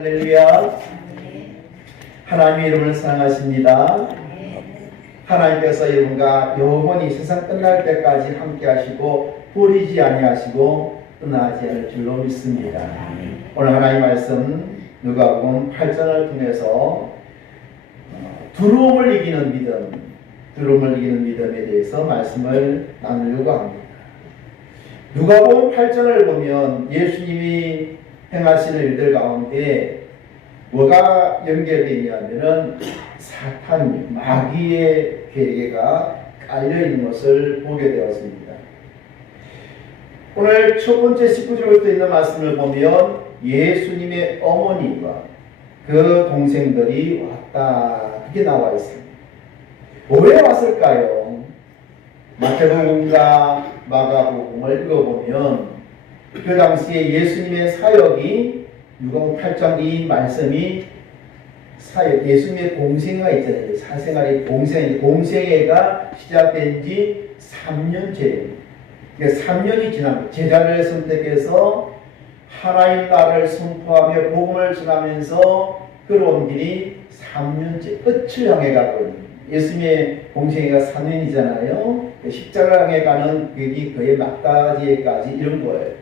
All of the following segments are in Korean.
할렐루야. 하나님의 이름을 사랑하십니다. 하나님께서 여러분과 영원히 세상 끝날 때까지 함께 하시고 버리지 아니하시고 떠나지 않을 줄로 믿습니다. 오늘 하나님 말씀 누가복음 8장을 통해서 두려움을 이기는 믿음에 대해서 말씀을 나누려고 합니다. 누가복음 8장을 보면 예수님이 행하시는 일들 가운데 뭐가 연결되어 있냐면은 사탄, 마귀의 괴계가 깔려있는 것을 보게 되었습니다. 오늘 첫 번째 19절부터 있는 말씀을 보면 예수님의 어머니와 그 동생들이 왔다 이렇게 나와 있습니다. 왜 왔을까요? 마태복음과 마가복음을 읽어보면 그 당시에 예수님의 사역이 누가복음 8장 이 말씀이 사역, 예수님의 공생애가 있잖아요. 사생활의 공생애가 시작된 지 3년째예요. 그러니까 3년이 지나면 제자를 선택해서 하나님 나라를 선포하며 복음을 전하면서 걸어온 길이 3년째 끝을 향해 가거든요. 예수님의 공생애가 3년이잖아요. 십자가를 향해 가는 길이 거의 막다지에까지 이런 거예요.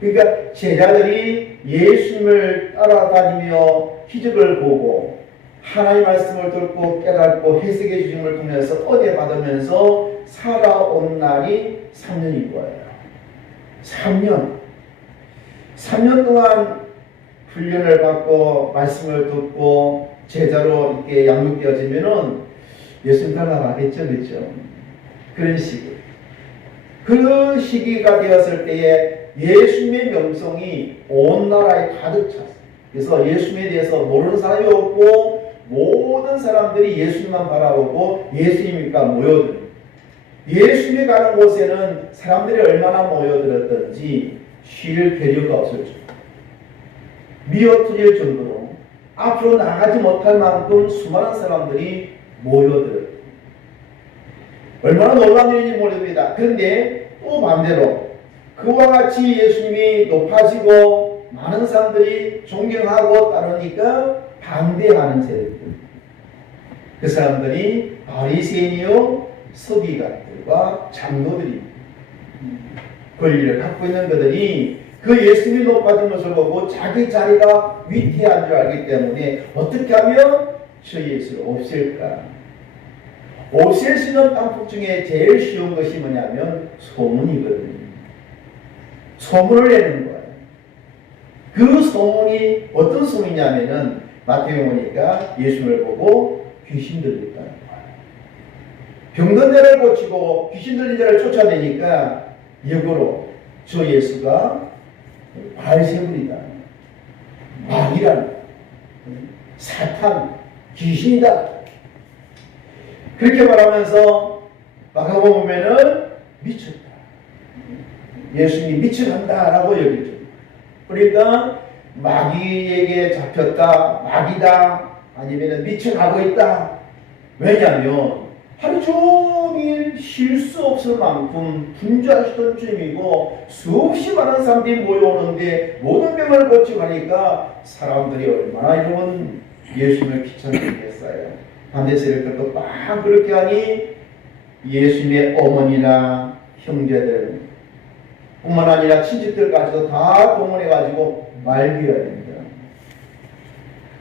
그러니까 제자들이 예수님을 따라다니며 기적을 보고 하나님의 말씀을 듣고 깨닫고 해석해 주신 걸 통해서 은혜 받으면서 살아온 날이 3년인 거예요. 3년 동안 훈련을 받고 말씀을 듣고 제자로 이렇게 양육되어지면은 예수님 닮아가겠죠, 그렇죠? 그런 시기. 그 시기가 되었을 때에 예수님의 명성이 온 나라에 가득 찼어요. 그래서 예수님에 대해서 모르는 사람이 없고 모든 사람들이 예수님만 바라보고 예수님이니까 모여들어요. 예수님이 가는 곳에는 사람들이 얼마나 모여들었던지 쉴 겨를가 없었죠. 미어터질 정도로 앞으로 나가지 못할 만큼 수많은 사람들이 모여들었어요. 얼마나 놀라운 일인지 모릅니다. 그런데 또 반대로 그와 같이 예수님이 높아지고 많은 사람들이 존경하고 따르니까 반대하는 세력들. 그 사람들이 바리새인이요 서기관들과 장로들이 권리를 갖고 있는 그들이 그 예수님이 높아진 것을 보고 자기 자리가 위태한 줄 알기 때문에 어떻게 하면 저 예수를 없앨까? 없앨 수 있는 방법 중에 제일 쉬운 것이 뭐냐면 소문이거든요. 소문을 내는 거예요. 그 소문이 어떤 소문이냐면은 마태복음 보니까 예수님을 보고 귀신 들렸다는 거예요. 병든 자를 고치고 귀신 들린 자를 쫓아내니까 역으로 저 예수가 발세물이다, 마귀라는 사탄, 귀신이다. 그렇게 말하면서 마가복음 보면은 미쳤다. 예수님이 미쳐간다라고 여기죠. 그러니까 마귀에게 잡혔다, 마귀다, 아니면 미쳐가고 있다. 왜냐하면 하루 종일 쉴 수 없을 만큼 분주하시던 주님이고 수없이 많은 사람들이 모여오는데 모든 병을 고치고 하니까 사람들이 얼마나 이런 예수님을 귀찮겠어요. 반대 세력들도 막 그렇게 하니 예수님의 어머니나 형제들 뿐만 아니라 친척들까지도 다 동원해가지고 말려야 됩니다.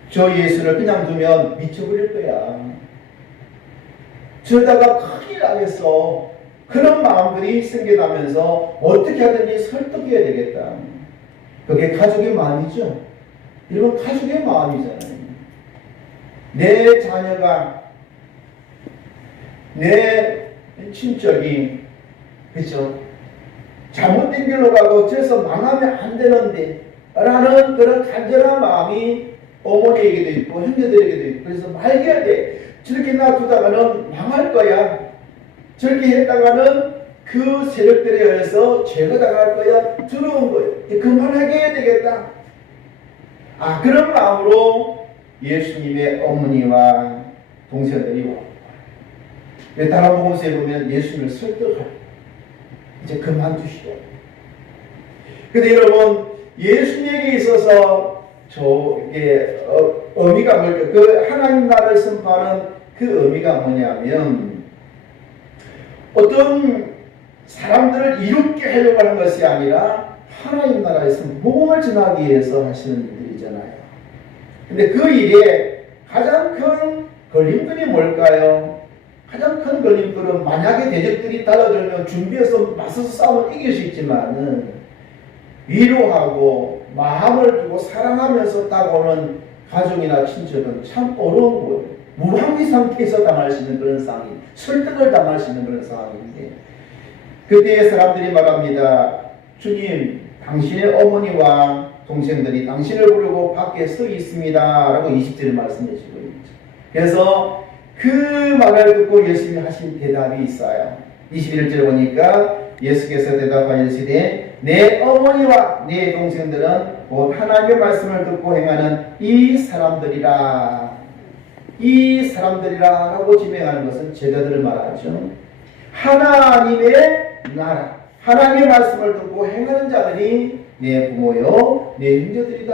저 예수를 그냥 두면 미쳐버릴 거야. 저러다가 큰일 나겠어. 그런 마음들이 생겨나면서 어떻게 하든지 설득해야 되겠다. 그게 가족의 마음이죠. 이건 가족의 마음이잖아요. 내 자녀가, 내 친척이, 그렇죠? 잘못된 길로 가고 저에서 망하면 안 되는데 라는 그런 간절한 마음이 어머니에게도 있고 형제들에게도 있고 그래서 말겨야 돼. 저렇게 놔두다가는 망할 거야. 저렇게 했다가는 그 세력들에 의해서 죄가 당할 거야. 두려운 거야. 그만하게 해야 되겠다. 그런 마음으로 예수님의 어머니와 동생들이 와요. 다른 복음서에 보면 예수님을 설득할 이제 그만두시오. 근데 여러분 예수님에게 있어서 저게 의미가 뭘까? 그 하나님 나라를 선포하는 그 의미가 뭐냐면 어떤 사람들을 이롭게 하려고 하는 것이 아니라 하나님 나라에서 복음을 전하기 위해서 하시는 일들이잖아요. 근데 그 일에 가장 큰 걸림돌이 뭘까요? 가장 큰 걸림돌은 만약에 대적들이 달려들면 준비해서 맞서서 싸우면 이길 수 있지만은 위로하고 마음을 두고 사랑하면서 다가오는 가족이나 친척은 참 어려운 거예요. 무방비 상태에서 당할 수 있는 그런 상황이, 설득을 당할 수 있는 그런 상황인데, 그때 사람들이 말합니다. 주님, 당신의 어머니와 동생들이 당신을 부르고 밖에 서 있습니다 라고 20절에 말씀해 주고 있죠. 그래서 그 말을 듣고 예수님이 하신 대답이 있어요. 21절에 보니까 예수께서 대답하여 이르시되 내 어머니와 내 동생들은 곧 하나님의 말씀을 듣고 행하는 이 사람들이라. 이 사람들이라 라고 지명하는 것은 제자들을 말하죠. 하나님의 나라, 하나님의 말씀을 듣고 행하는 자들이 내 부모요 내 형제들이다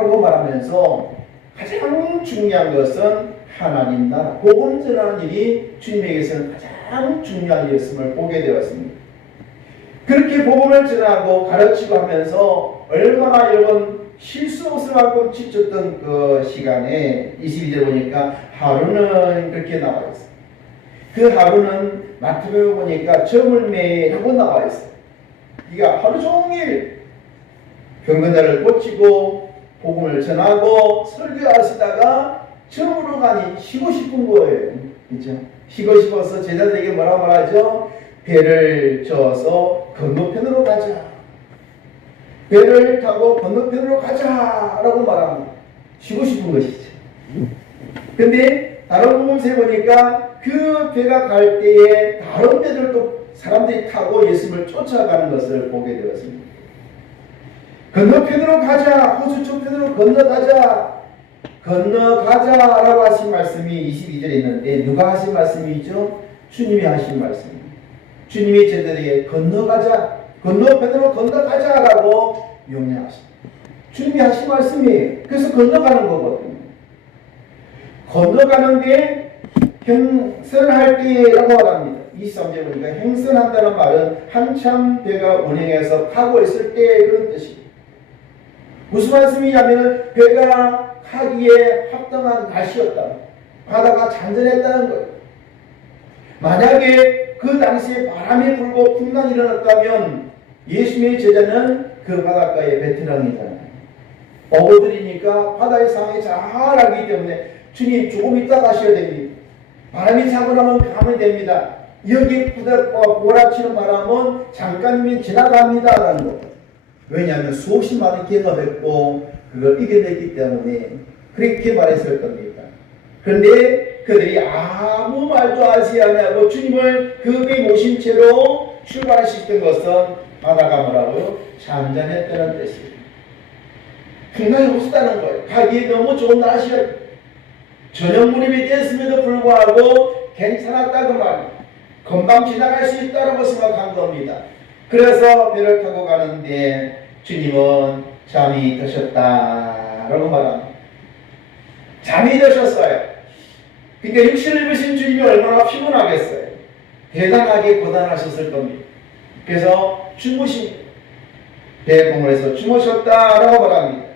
라고 말하면서 가장 중요한 것은 하나님 나라, 복음 전하는 일이 주님에게서는 가장 중요한 일이었음을 보게 되었습니다. 그렇게 복음을 전하고 가르치고 하면서 얼마나 여러분 쉴 수 없을 만큼 지쳤던 그 시간에 22절 보니까 하루는 그렇게 나와 있어요. 그 하루는 마태복음 보니까 점을 매라고 나와 있어요. 그러니까 하루 종일 병건자를 고치고 복음을 전하고 설교하시다가 점으로 가니 쉬고 싶은 거예요. 그렇죠? 쉬고 싶어서 제자들에게 뭐라 말하죠? 배를 저어서 건너편으로 가자. 배를 타고 건너편으로 가자라고 말합니다. 쉬고 싶은 것이죠. 근데 다른 복음서에 보니까 그 배가 갈 때에 다른 배들도 사람들이 타고 예수님을 쫓아가는 것을 보게 되었습니다. 건너편으로 가자. 호수 저편으로 건너가자. 건너가자라고 하신 말씀이 22절에 있는데 누가 하신 말씀이죠? 주님이 하신 말씀입니다. 주님이 제자들에게 건너가자. 건너편으로 건너가자라고 명령하십니다. 주님이 하신 말씀이에요. 그래서 건너가는 거거든요. 건너가는데 행선할 때라고 말합니다. 23절에 보니까 행선한다는 말은 한참 배가 운행해서 가고 있을 때 그런 뜻입니다. 무슨 말씀이냐면 배가 가기에 합당한 날씨였다. 바다가 잔잔했다는 거예요. 만약에 그 당시에 바람이 불고 풍랑이 일어났다면 예수님의 제자는 그 바닷가의 베테랑이잖아요. 어부들이니까 바다의 상황이 잘 알기 때문에 주님 조금 있다 가셔야 됩니다. 바람이 차고 나면 가면 됩니다. 여기 몰아치는 바람은 잠깐이면 지나갑니다라는 거. 왜냐하면 수없이 많은 경험했고 그걸 이겨냈기 때문에 그렇게 말했을 겁니다. 그런데 그들이 아무 말도 하지 않냐고 주님을 그 배 모신 채로 출발하셨던 것은 바다가 뭐라고요? 잔잔했다는 뜻이에요. 풍랑이 없었다는 거예요. 가기에 너무 좋은 날씨였어요. 저녁 무렵이 됐음에도 불구하고 괜찮았다 그 말이에요. 금방 지나갈 수 있다고 생각한 겁니다. 그래서 배를 타고 가는데 주님은 잠이 드셨다라고 말합니다. 잠이 드셨어요. 그러니까 육신을 입으신 주님이 얼마나 피곤하겠어요. 대단하게 고단하셨을 겁니다. 그래서 주무신 배공을 주무셨다라고 말합니다.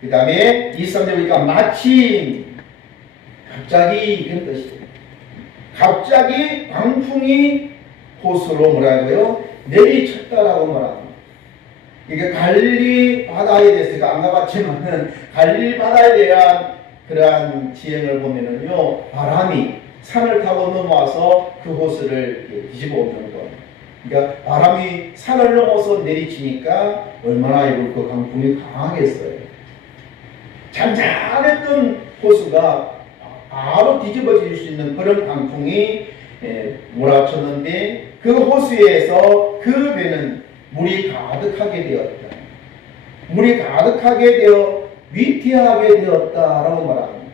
그 다음에 23절 보니까 마침 갑자기 이런 뜻이에요. 갑자기 광풍이 호수로 뭐라고요? 내리쳤다라고 말합니다. 이게 갈릴리 바다에 대해서 안 가봤지만은 갈릴리 바다에 대한 그러한 지형을 보면은요, 바람이 산을 타고 넘어와서 그 호수를 뒤집어 엎는 거. 그러니까 바람이 산을 넘어서 내리치니까 얼마나 그 강풍이 강하겠어요. 잔잔했던 호수가 바로 뒤집어질 수 있는 그런 강풍이 몰아쳤는데 그 호수에서 그 배는 물이 가득하게 되었다. 물이 가득하게 되어 위태하게 되었다라고 말합니다.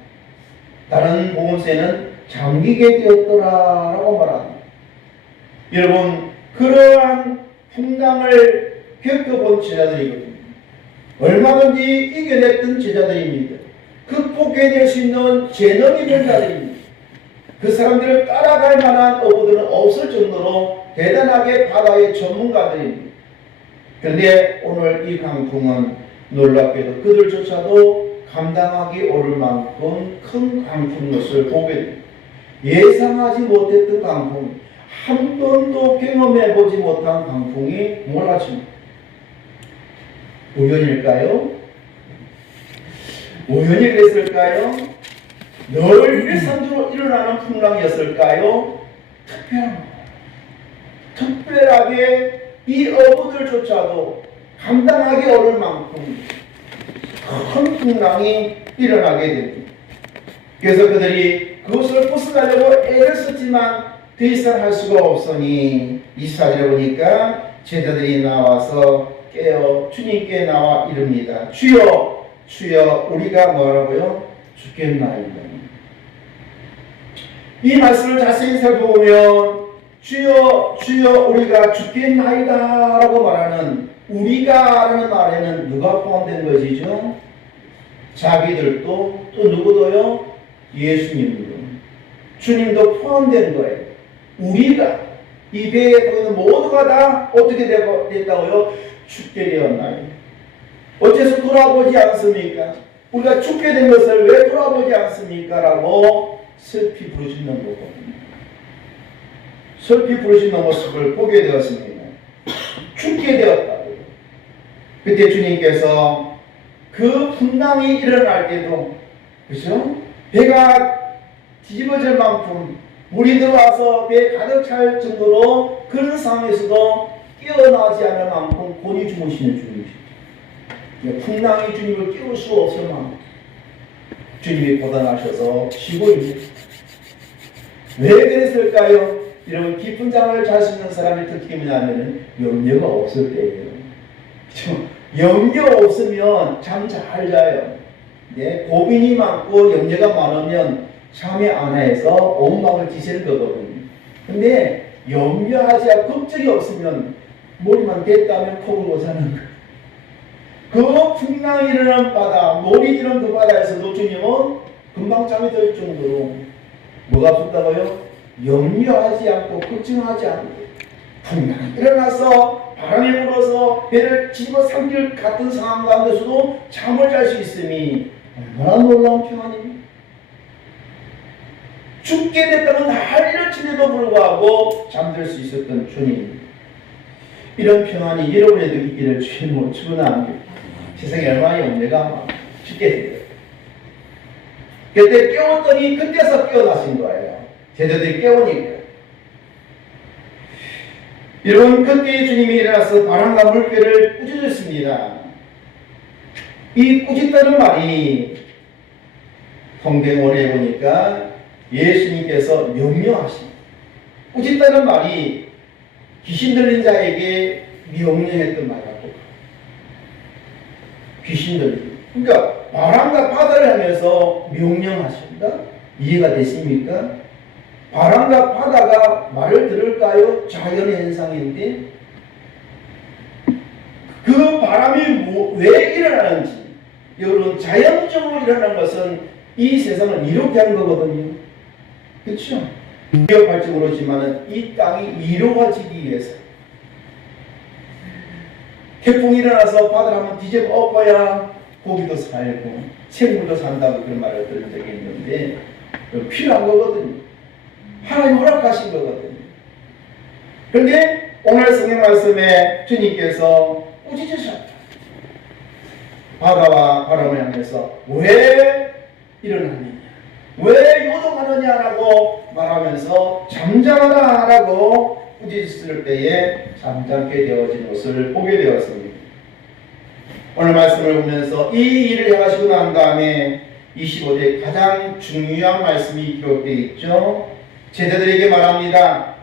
다른 복음서에는 잠기게 되었더라라고 말합니다. 여러분, 그러한 풍랑을 겪어본 제자들이거든요. 얼마든지 이겨냈던 제자들입니다. 극복해낼 수 있는 재능이 있는 자들입니다. 그 사람들을 따라갈 만한 어부들은 없을 정도로 대단하게 바다의 전문가들입니다. 그런데 오늘 이 강풍은 놀랍게도 그들조차도 감당하기 어려울 만큼 큰 강풍인 것을 보게 됩니다. 예상하지 못했던 강풍, 한 번도 경험해보지 못한 강풍이 몰아칩니다. 우연일까요? 우연히 그랬을까요? 늘 일상적으로 일어나는 풍랑이었을까요? 특별하게 이 어부들조차도 감당하기 어려울 만큼 큰 풍랑이 일어나게 됩니다. 그래서 그들이 그것을 벗어나려고 애를 썼지만 더 이상 할 수가 없으니 24절에 보니까 제자들이 나와서 깨어 주님께 나와 이릅니다. 주여 주여 우리가 뭐라고요? 죽겠나이다. 이 말씀을 자세히 살펴보면 주여 주여 우리가 죽겠나이다 라고 말하는 우리가 라는 말에는 누가 포함된 것이죠? 자기들도 또 누구도요? 예수님도 주님도 포함된 거예요. 우리가 이 배에 거기는 모두가 다 어떻게 됐다고요? 죽게 되었나요? 어째서 돌아보지 않습니까? 우리가 죽게 된 것을 왜 돌아보지 않습니까? 라고 슬피 부르짖는 거거든요. 슬피 부르짖는 모습을 보게 되었습니다. 죽게 되었다고요. 그때 주님께서 그 풍랑이 일어날 때도 그죠? 배가 뒤집어질 만큼 물이 들어와서 배에 가득 찰 정도로 그런 상황에서도 깨어나지 않을 만큼 곤히 주무시는 주님이십니다. 풍랑이 주님을 깨울 수 없을 만큼 주님이 고단하셔서 쉬고 있는. 왜 그랬을까요? 여러분 깊은 잠을 잘 수 있는 사람의 특징이 뭐냐면 염려가 없을 때예요. 그렇죠? 염려 없으면 잠 잘 자요. 네, 고민이 많고 염려가 많으면 잠이 안 해서 엉망을 뒤질 거거든요. 근데 염려하지 않고 걱정이 없으면 머리만 댔다면 코 골고 사는 거예요. 그 풍랑이 일어나는 바다, 놀이 지는 그 바다에서도 주님은 금방 잠이 들 정도로 뭐가 붙다고요? 염려하지 않고 걱정하지 않고 풍랑이 일어나서 바람이 불어서 배를 집어삼킬 같은 상황 가운데서도 잠을 잘 수 있음이 얼마나 놀라운 평안입니까? 죽게 됐다면 난리를치는데도 불구하고 잠들 수 있었던 주님. 이런 평안이 여러분에도 있기를 주님으로 축원합니다. 세상에 얼마나 염려가 죽게 돼요. 그때 깨웠더니 그때서 깨어나신 거예요. 제자들이 깨우니까. 여러분 그때 주님이 일어나서 바람과 물결을 꾸짖으셨습니다. 이 꾸짖다는 말이 성경원에 보니까 예수님께서 명령하십니다. 꾸짖다는 말이 귀신 들린 자에게 명령했던 말 같고 귀신 들린 그러니까 바람과 바다를 하면서 명령하십니다. 이해가 되십니까? 바람과 바다가 말을 들을까요? 자연의 현상인데 그 바람이 왜 일어나는지 여러분 자연적으로 일어나는 것은 이 세상을 이롭게 하는 거거든요. 그렇죠? 기억할지 모르지만 이 땅이 이루어지기 위해서 태풍이 일어나서 바다를 한번 뒤집어 엎어야 고기도 살고 생물도 산다고 그런 말을 들은 적이 있는데 필요한 거거든요. 하나님 허락하신 거거든요. 그런데 오늘 성경 말씀에 주님께서 꾸짖으셨다. 바다와 바람을 향해서 왜 일어나느냐, 왜 요동하느냐라고 말하면서 잠잠하라라고 꾸짖을 때에 잠잠게 되어진 것을 보게 되었습니다. 오늘 말씀을 보면서 이 일을 행하시고 난 다음에 25절에 가장 중요한 말씀이 기록되어 있죠. 제자들에게 말합니다.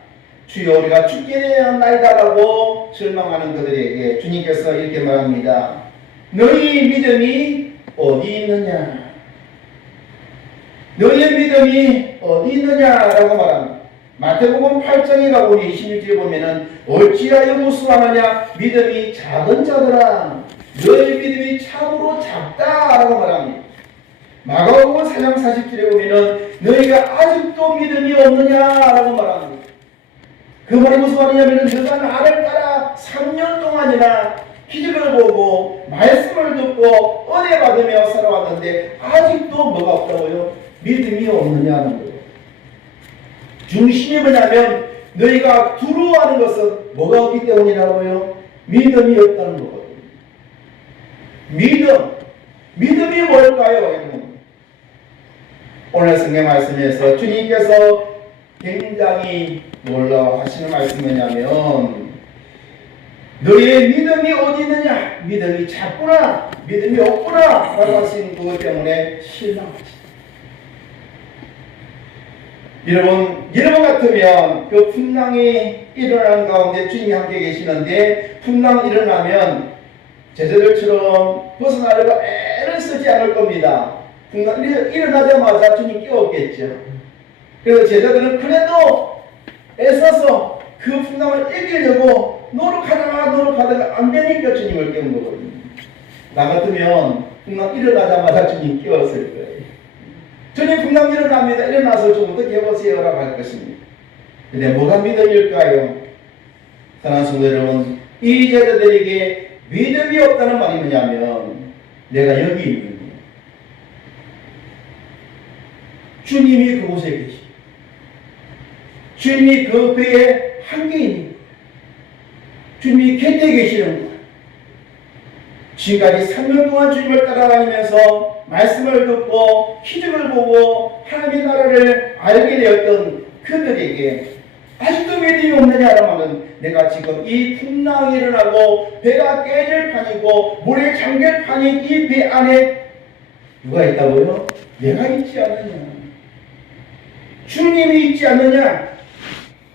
주여 우리가 죽게 되었나이다라고 절망하는 그들에게 주님께서 이렇게 말합니다. 너희 믿음이 어디 있느냐? 너희의 믿음이 어디 있느냐라고 말합니다. 마태복음 8장에 가보니 26절에 보면은 어찌하여 무수하느냐 믿음이 작은 자들아 너의 믿음이 참으로 작다라고 말합니다. 마가복음 4장 40절에 보면은 너희가 아직도 믿음이 없느냐라고 말합니다. 그 말이 무슨 말이냐면은 너가 나를 따라 3년 동안이나 기적을 보고 말씀을 듣고 은혜 받으며 살아왔는데 아직도 뭐가 없다고요? 믿음이 없느냐는 거예요. 중심이 뭐냐면 너희가 두려워하는 것은 뭐가 없기 때문이라고요? 믿음이 없다는 거거든요. 믿음이 뭘까요? 여러분? 오늘 성경 말씀에서 주님께서 굉장히 놀라워하시는 말씀이 뭐냐면 너희의 믿음이 어디 있느냐? 믿음이 작구나, 믿음이 없구나 라고 하신 그것 때문에 실망하시다. 여러분 같으면 그 풍랑이 일어나는 가운데 주님이 함께 계시는데 풍랑이 일어나면 제자들처럼 벗어나려고 애를 쓰지 않을 겁니다. 풍랑이 일어나자마자 주님 깨웠겠죠. 그래서 제자들은 그래도 애써서 그 풍랑을 이기려고 노력하다가 안 되니까 주님을 깨운 거거든요. 나 같으면 풍랑 일어나자마자 주님 깨웠을 거예요. 주님 풍랑 일어납니다. 일어나서 좀 어떻게 해보세요 라고 할 것입니다. 근데 뭐가 믿음일까요? 사랑하는 성도 여러분, 이 제자들에게 믿음이 없다는 말이 뭐냐면 내가 여기 있는 거예요. 주님이 그곳에 계십니다. 주님이 그 배에 함께 있는 거예요. 주님이 곁에 계시는 거예요. 지금까지 3년 동안 주님을 따라다니면서 말씀을 듣고 기적을 보고 하나님의 나라를 알게 되었던 그들에게 아직도 믿음이 없느냐라면 내가 지금 이 풍랑이 일어나고 배가 깨질 판이고 물에 잠길 판인 이 배 안에 누가 있다고요? 내가 있지 않느냐, 주님이 있지 않느냐,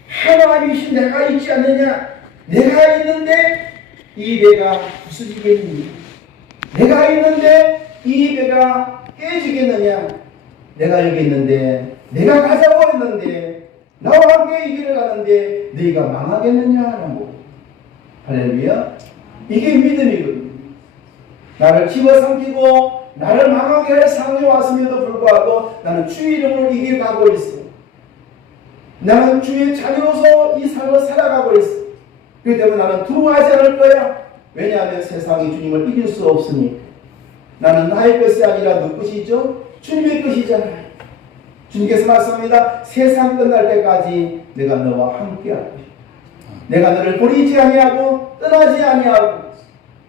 하나님이신 내가 있지 않느냐. 내가 있는데 이 배가 부서지겠느냐, 내가 있는데 이 배가 깨지겠느냐, 내가 여기 있는데 내가 가자고 했는데 나와 함께 이 길을 가는데 너희가 망하겠느냐라고. 할렐루야. 이게 믿음이거든요. 나를 집어삼키고 나를 망하게 할 상황에 왔음에도 불구하고 나는 주의 이름으로 이 길 가고 있어. 나는 주의 자녀로서 이 삶을 살아가고 있어. 그렇기 때문에 나는 두려워하지 않을 거야. 왜냐하면 세상이 주님을 이길 수 없으니까. 나는 나의 것이 아니라 누구 것이죠? 주님의 것이잖아요. 주님께서 말씀합니다. 세상 끝날 때까지 내가 너와 함께할 것이다. 내가 너를 버리지 아니하고 떠나지 아니하고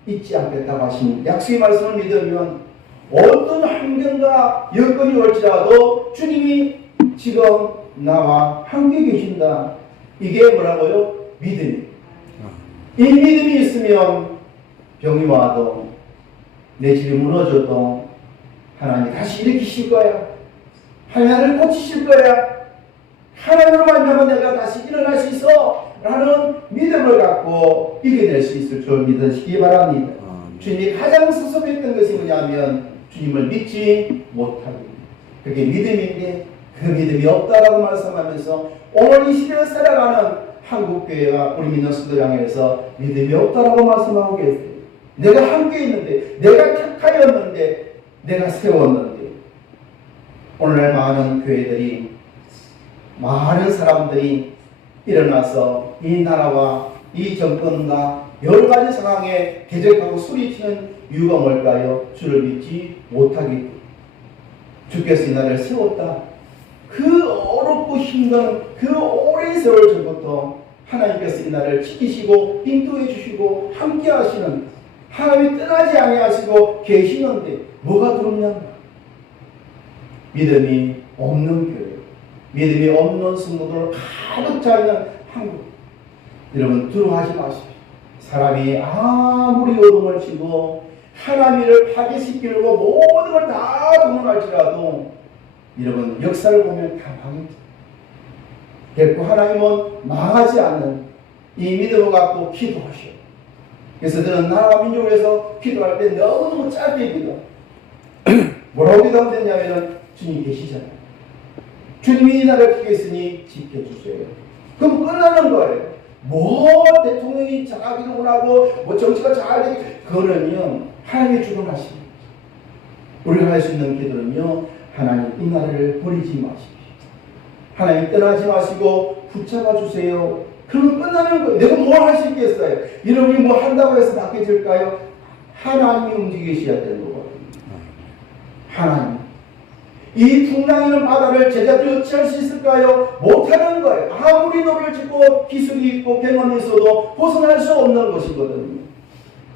잊지 않겠다고 하신 약속의 말씀을 믿으면 어떤 환경과 여건이 올지라도 주님이 지금 나와 함께 계신다. 이게 뭐라고요? 믿음이. 이 믿음이 있으면 병이 와도 내 집이 무너져도 하나님이 다시 일으키실 거야. 하나님을 고치실 거야. 하나님으로 말미암아 내가 다시 일어날 수 있어 라는 믿음을 갖고 이겨낼 수 있을 줄 믿으시기 바랍니다. 주님이 가장 섭섭했던 것이 뭐냐면 주님을 믿지 못하고 그게 믿음인데 그 믿음이 없다라고 말씀하면서 오늘 이 시대를 살아가는 한국교회와 우리 믿는 성도들 향해서 믿음이 없다라고 말씀하고 계세요. 내가 함께 있는데, 내가 택하였는데, 내가 세웠는데 오늘날 많은 교회들이, 많은 사람들이 일어나서 이 나라와 이 정권과 여러 가지 상황에 대적하고 소리치는 이유가 뭘까요? 주를 믿지 못하기 때문에. 주께서 이 나라를 세웠다. 그 어렵고 힘든 그 오랜 세월 전부터 하나님께서 이 나라를 지키시고 인도해 주시고 함께 하시는, 하나님이 떠나지 아니하시고 계시는데 뭐가 두렵냐? 믿음이 없는 교회, 믿음이 없는 성도들 가득 차있는 한국. 여러분 두려워하지 마십시오. 사람이 아무리 어둠을 치고 하나님을 파괴시키려고 모든 걸 다 동원할지라도 여러분 역사를 보면 다 망했죠. 결코 하나님은 망하지 않는 이 믿음을 갖고 기도하셔. 그래서 저는 나라와 민족을 위해서 기도할 때 너무너무 짧게 기도. 뭐라고 기도하면 되냐면 주님 계시잖아요. 주님이 이 나라를 지켰으니 지켜주세요. 그럼 끝나는 거예요. 뭐 대통령이 자기도 하고 뭐 정치가 잘 되게 그거는요 하나님이 주관하십니다. 우리가 할 수 있는 기도는요, 하나님 이 나라를 버리지 마십시오. 하나님 떠나지 마시고 붙잡아 주세요. 그러면 끝나는 거예요. 내가 뭘 할 수 있겠어요? 여러분이 뭐 한다고 해서 바뀌어질까요? 하나님이 움직이셔야 되는 거거든요. 하나님. 이 풍랑이는 바다를 제자들이 어찌할 수 있을까요? 못하는 거예요. 아무리 노를 짓고 기술이 있고 경험이 있어도 벗어날 수 없는 것이거든요.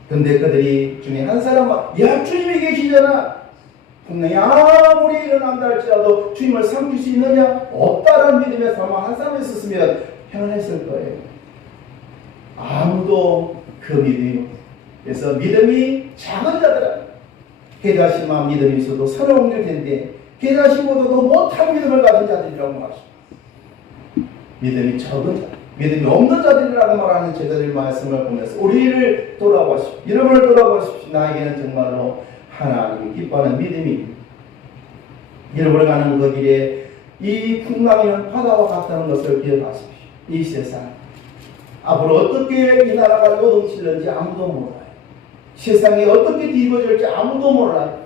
근데 그들이 중에 한 사람은 야 주님이 계시잖아. 풍랑이 아무리 일어난다 할지라도 주님을 삼킬 수 있느냐? 없다라는 믿음의 사람 한 사람 있었으면 편안했을 거예요. 아무도 그 믿음이 없어요. 그래서 믿음이 작은 자들은 깨닫지만 믿음이 있어도 서러운 일 텐데 깨닫지고도 못한 믿음을 가진 자들이라고 말합니다. 믿음이 적은 자, 믿음이 없는 자들이라고 말하는 제자들 말씀을 보면서 우리를 돌아보십시오. 여러분을 돌아보십시오. 나에게는 정말로 하나님이 기뻐하는 믿음이 여러분을 가는 그 길에 이 풍랑이는 바다와 같다는 것을 기억하십시오. 이 세상 앞으로 어떻게 이 나라가 요동칠는지 아무도 몰라요. 세상이 어떻게 뒤집어질지 아무도 몰라요.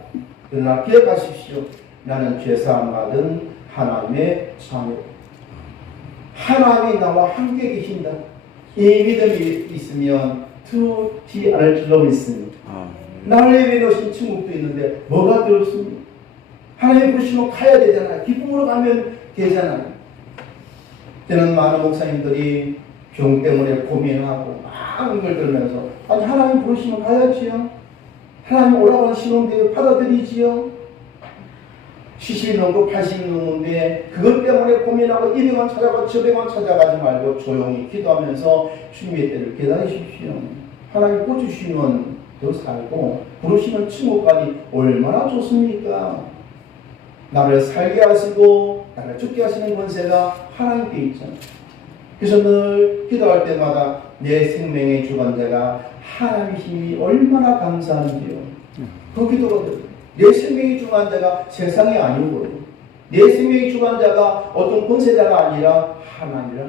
그러나 기억하십시오. 나는 죄사함 받은 하나님의 자녀. 하나님이 나와 함께 계신다. 이 믿음이 있으면 두지 않을 줄로 믿습니다. 나를 예배놓으신 친구도 있는데 뭐가 들었습니까? 하나님 부르시면 가야 되잖아요. 기쁨으로 가면 되잖아요. 저는 많은 목사님들이 병 때문에 고민하고 막 이걸 들으면서 아니 하나님 부르시면 가야지요. 하나님 오라고 하시는데 받아들이지요. 70이 넘고 80이 넘는데 그것 때문에 고민하고 이 병원 찾아가고 저 병원 찾아가지 말고 조용히 기도하면서 주님의 때를 기다리십시오. 하나님 꽂으시면 더 살고 부르시는 친구까지 얼마나 좋습니까? 나를 살게 하시고 나를 죽게 하시는 권세가 하나님께 있잖아요. 그래서 늘 기도할 때마다 내 생명의 주관자가 하나님이심이 얼마나 감사한지요. 그 기도거든요. 내 생명의 주관자가 세상이 아니고요. 내 생명의 주관자가 어떤 권세자가 아니라 하나님이라.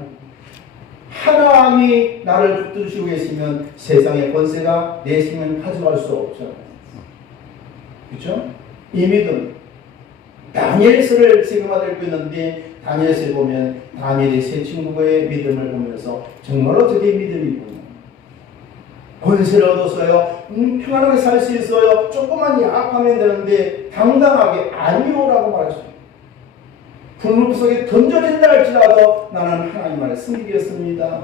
하나님이 나를 붙드시고 계시면 세상의 권세가 내 생명을 가져갈 수 없잖아요. 그렇죠? 이 믿음. 다니엘서를 지금 읽고 있는데 다니엘서에 보면 다니엘의 세 친구의 믿음을 보면서 정말로 저게 믿음이군요. 권세를 얻었어요. 평안하게 살 수 있어요. 조금만 약하면 되는데 당당하게 아니오라고 말했어요. 불물 속에 던져진다 할지라도 나는 하나님만을 숨기겠습니다.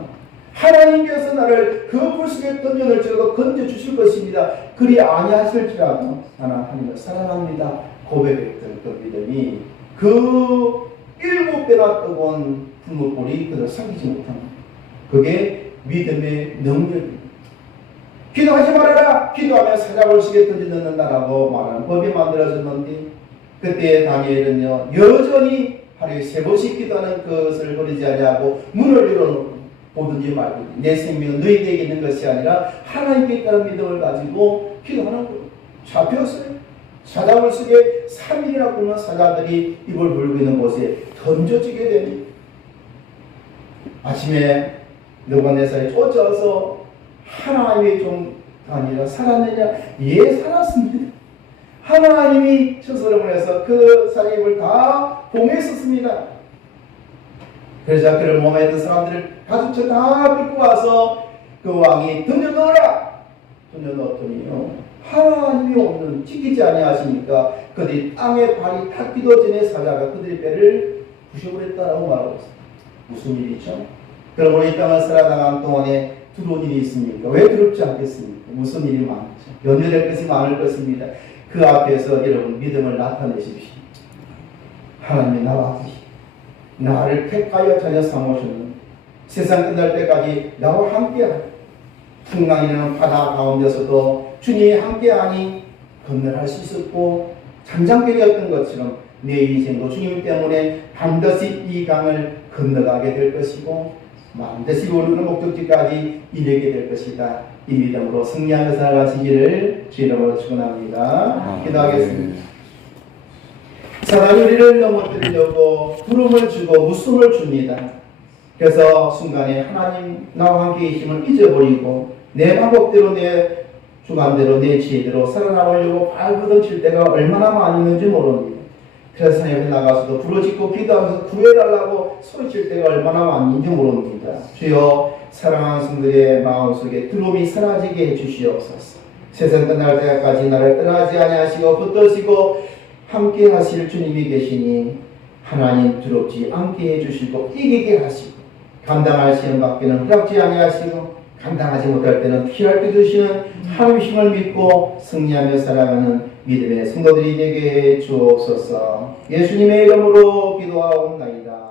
하나님께서 나를 그 불 속에 던져낼지라도 건져주실 것입니다. 그리 아니하실지라도 나는 하나님을 사랑합니다. 고백했던 그 믿음이 그 7배나 뜨거운 불물불이 그들을 삼키지 못합니다. 그게 믿음의 능력입니다. 기도하지 말아라. 기도하면 사자굴식에 던져넣는다라고 말하는 법이 만들어졌는데 그때 다니엘은요 여전히 하루에 3번씩 기도하는 것을 버리지 아니하고 문을 열어놓고 보든지 말든지 내 생명은 너희에게 있는 것이 아니라 하나님께 있다는 믿음을 가지고 기도하는 거예요. 잡혔어요. 사자굴식에 3일이나 굶은 사자들이 입을 물고 있는 곳에 던져지게 됩니다. 아침에 느부갓네살이 쫓아와서 하나님이 좀 아니라 살았느냐? 예, 살았습니다. 하나님이 천사를 보내서 그 사자입을 다 봉했었습니다. 그러자 그를 몸에 있는 사람들을 가족들 다 끌고 와서 그 왕이 던져넣어라! 던져넣었더니요 하나님이 없는 지키지 아니하시니까 그들이 땅에 발이 닿기도 전에 사자가 그들의 배를 부셔버렸다라고 말하고 있습니다. 무슨 일이죠? 그러므로 이 땅을 살아나간 동안에 두려운 일이 있습니까? 왜 두렵지 않겠습니까? 무슨 일이 많죠? 연결될 것이 많을 것입니다. 그 앞에서 여러분 믿음을 나타내십시오. 하나님이 나와 계시 나를 택하여 자녀 삼으셨는 세상 끝날 때까지 나와 함께하고 풍랑이라는 바다 가운데서도 주님이 함께하니 건너갈 수 있었고 잠잠게 되었던 것처럼 내 인생도 주님 때문에 반드시 이 강을 건너가게 될 것이고 반드시 오르는 목적지까지 이르게 될 것이다. 이 믿음으로 승리하며 살아가시기를 주님으로 축원합니다. 기도하겠습니다. 사단이 우리를 넘어뜨리려고 부름을 주고 웃음을 줍니다. 그래서 순간에 하나님 나와 함께 계심을 잊어버리고 내 방법대로 내 주관대로 내 지혜대로 살아나오려고 발버둥칠 때가 얼마나 많이 있는지 모릅니다. 그래서 옆에 나가서도 부르짖고 기도하면서 구해달라고 소리칠 때가 얼마나 많은지 모릅니다. 주여 사랑하는 성들의 마음속에 두려움이 사라지게 해주시옵소서. 세상 끝날 때까지 나를 떠나지 아니하시고 붙드시고 함께 하실 주님이 계시니 하나님 두렵지 않게 해주시고 이기게 하시고 감당할 시험 밖에는 허락지 아니하시고 감당하지 못할 때는 피할 때 주시는 하나님의 힘을 믿고 승리하며 살아가는 믿음의 성도들이 되게 해 주옵소서. 예수님의 이름으로 기도하옵나이다.